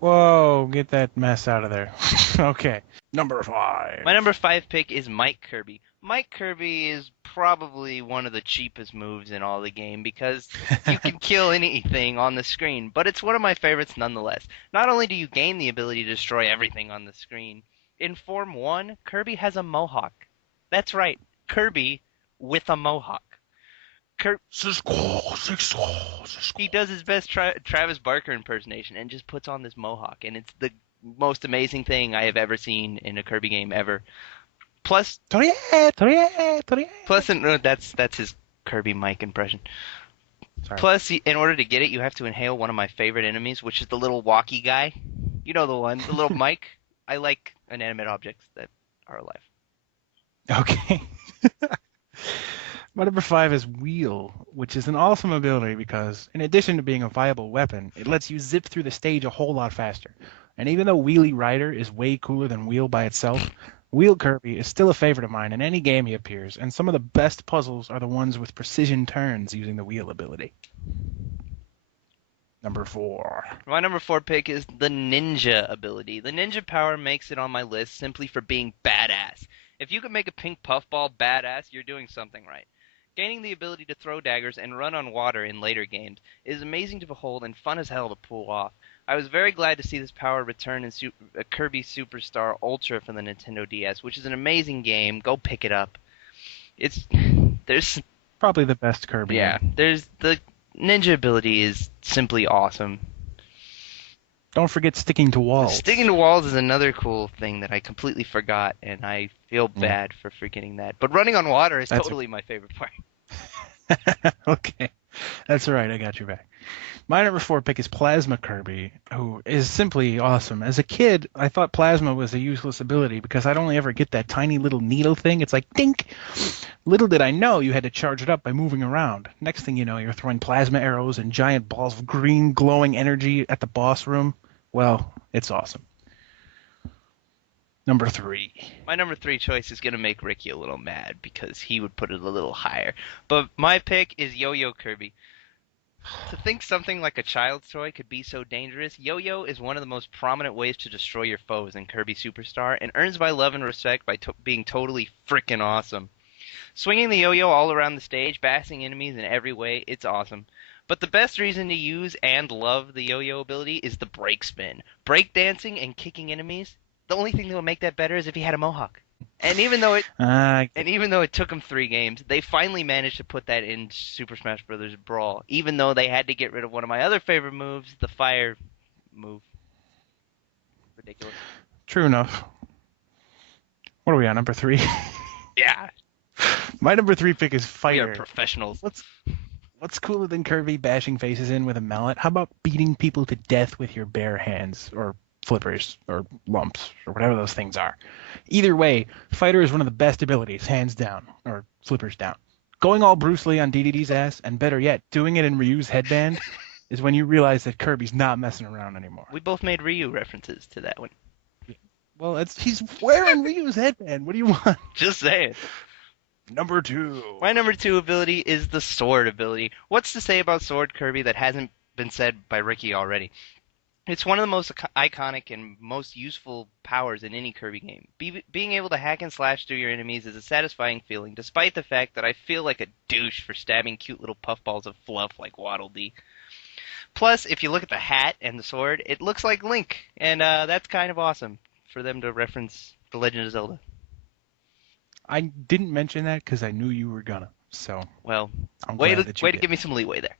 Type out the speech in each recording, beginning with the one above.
Whoa, get that mess out of there. Okay. Number My five. number five pick is Mike Kirby. Mike Kirby is probably one of the cheapest moves in all the game because you can kill anything on the screen, but it's one of my favorites nonetheless. Not only do you gain the ability to destroy everything on the screen, in Form 1, Kirby has a mohawk. That's right, Kirby with a mohawk. Kir- Cisco, Cisco, Cisco. he does his best Travis Barker impersonation and just puts on this mohawk, and it's the most amazing thing I have ever seen in a Kirby game ever. Plus, Torie, Torie, Torie. that's his Kirby Mike impression. Sorry. Plus, in order to get it, you have to inhale one of my favorite enemies, which is the little walkie guy. You know the one, the little Mike. I like inanimate objects that are alive. Okay. My number five is Wheel, which is an awesome ability because, in addition to being a viable weapon, it lets you zip through the stage a whole lot faster. And even though Wheelie Rider is way cooler than Wheel by itself, Wheel Kirby is still a favorite of mine in any game he appears, and some of the best puzzles are the ones with precision turns using the Wheel ability. Number four. My number four pick is the Ninja ability. The Ninja power makes it on my list simply for being badass. If you can make a pink puffball badass, you're doing something right. Gaining the ability to throw daggers and run on water in later games is amazing to behold and fun as hell to pull off. I was very glad to see this power return in Kirby Superstar Ultra for the Nintendo DS, which is an amazing game. Go pick it up. It's there's Probably the best Kirby yeah, game. there's the ninja ability is simply awesome. Don't forget sticking to Sticking walls. to walls is another cool thing that I completely forgot, and I feel Yeah, bad for forgetting that. But running on water is that's totally my favorite part. okay. That's all right. I got you back. My number four pick is Plasma Kirby, who is simply awesome. As a kid, I thought Plasma was a useless ability because I'd only ever get that tiny little needle thing. It's like dink. Little did I know you had to charge it up by moving around. Next thing you know, you're throwing plasma arrows and giant balls of green glowing energy at the boss room. Well, it's awesome. Number three. My number three choice is gonna make Ricky a little mad because he would put it a little higher. But my pick is Yo-Yo Kirby. To think something like a child's toy could be so dangerous, Yo-Yo is one of the most prominent ways to destroy your foes in Kirby Superstar and earns my love and respect by being totally frickin' awesome. Swinging the yo-yo all around the stage, bashing enemies in every way, it's awesome. But the best reason to use and love the yo-yo ability is the break spin. Break dancing and kicking enemies, the only thing that would make that better is if he had a mohawk. And even though it Uh, and even though it took them 3 games, they finally managed to put that in Super Smash Bros. Brawl. Even though they had to get rid of one of my other favorite moves, the fire move. Ridiculous. True enough. What are we on? Number three? Yeah, My number three pick is we are Fighter. professionals. What's What's cooler than Kirby bashing faces in with a mallet? How about beating people to death with your bare hands, or flippers, or lumps, or whatever those things are? Either way, Fighter is one of the best abilities, hands down, or flippers down. Going all Bruce Lee on DDD's ass, and better yet, doing it in Ryu's headband, is when you realize that Kirby's not messing around anymore. We both made Ryu references to that one. Well, he's wearing Ryu's headband. What do you want? Just saying. Number two. My number two ability is the sword ability. What's to say about Sword Kirby that hasn't been said by Ricky already? It's one of the most iconic and most useful powers in any Kirby game. Being able to hack and slash through your enemies is a satisfying feeling, despite the fact that I feel like a douche for stabbing cute little puffballs of fluff like Waddle Dee. Plus, if you look at the hat and the sword, it looks like Link, and that's kind of awesome for them to reference The Legend of Zelda. I didn't mention that because I knew you were gonna. So Well, I'm way glad to that you way to did. give me some leeway there.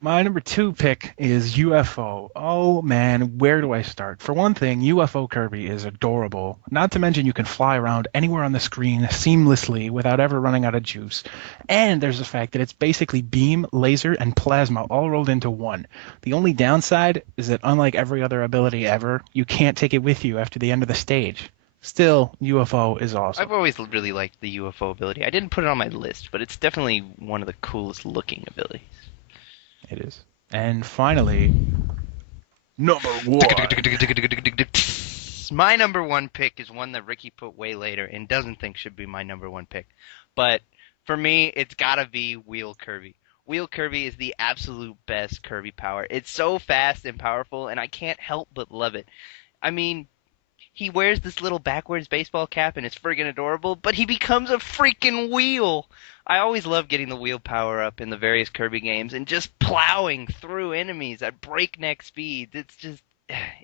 My number two pick is UFO. Oh man, where do I start? For one thing, UFO Kirby is adorable. Not to mention you can fly around anywhere on the screen seamlessly without ever running out of juice. And there's the fact that it's basically beam, laser, and plasma all rolled into one. The only downside is that unlike every other ability ever, you can't take it with you after the end of the stage. Still, UFO is awesome. I've always really liked the UFO ability. I didn't put it on my list, but it's definitely one of the coolest looking abilities. It is. And finally, number one. My number one pick is one that Ricky put way later and doesn't think should be my number one pick. But for me, it's gotta be Wheel Kirby. Wheel Kirby is the absolute best Kirby power. It's so fast and powerful, and I can't help but love it. I mean, he wears this little backwards baseball cap and it's friggin' adorable, but he becomes a freaking wheel. I always love getting the wheel power up in the various Kirby games and just plowing through enemies at breakneck speeds. It's just,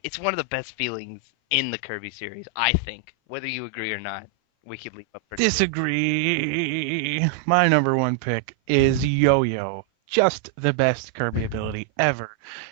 it's one of the best feelings in the Kirby series, I think. Whether you agree or not, we could leave up for debate. Disagree. My number one pick is Yo-Yo. Just the best Kirby ability ever.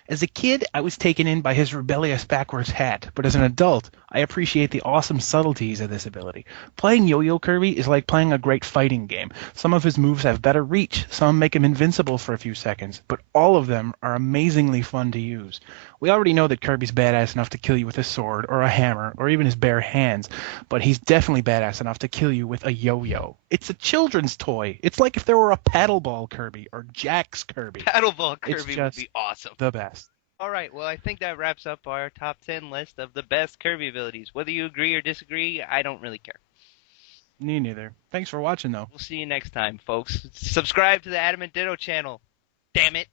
As a kid, I was taken in by his rebellious backwards hat, but as an adult, I appreciate the awesome subtleties of this ability. Playing Yo-Yo Kirby is like playing a great fighting game. Some of his moves have better reach, some make him invincible for a few seconds, but all of them are amazingly fun to use. We already know that Kirby's badass enough to kill you with a sword, or a hammer, or even his bare hands, but he's definitely badass enough to kill you with a yo-yo. It's a children's toy. It's like if there were a paddleball Kirby or Jack's Kirby. Paddleball It's Kirby would just be awesome. the best. All right, well, I think that wraps up our top 10 list of the best Kirby abilities. Whether you agree or disagree, I don't really care. Me neither. Thanks for watching, though. We'll see you next time, folks. Subscribe to the Adam and Ditto channel. Damn it.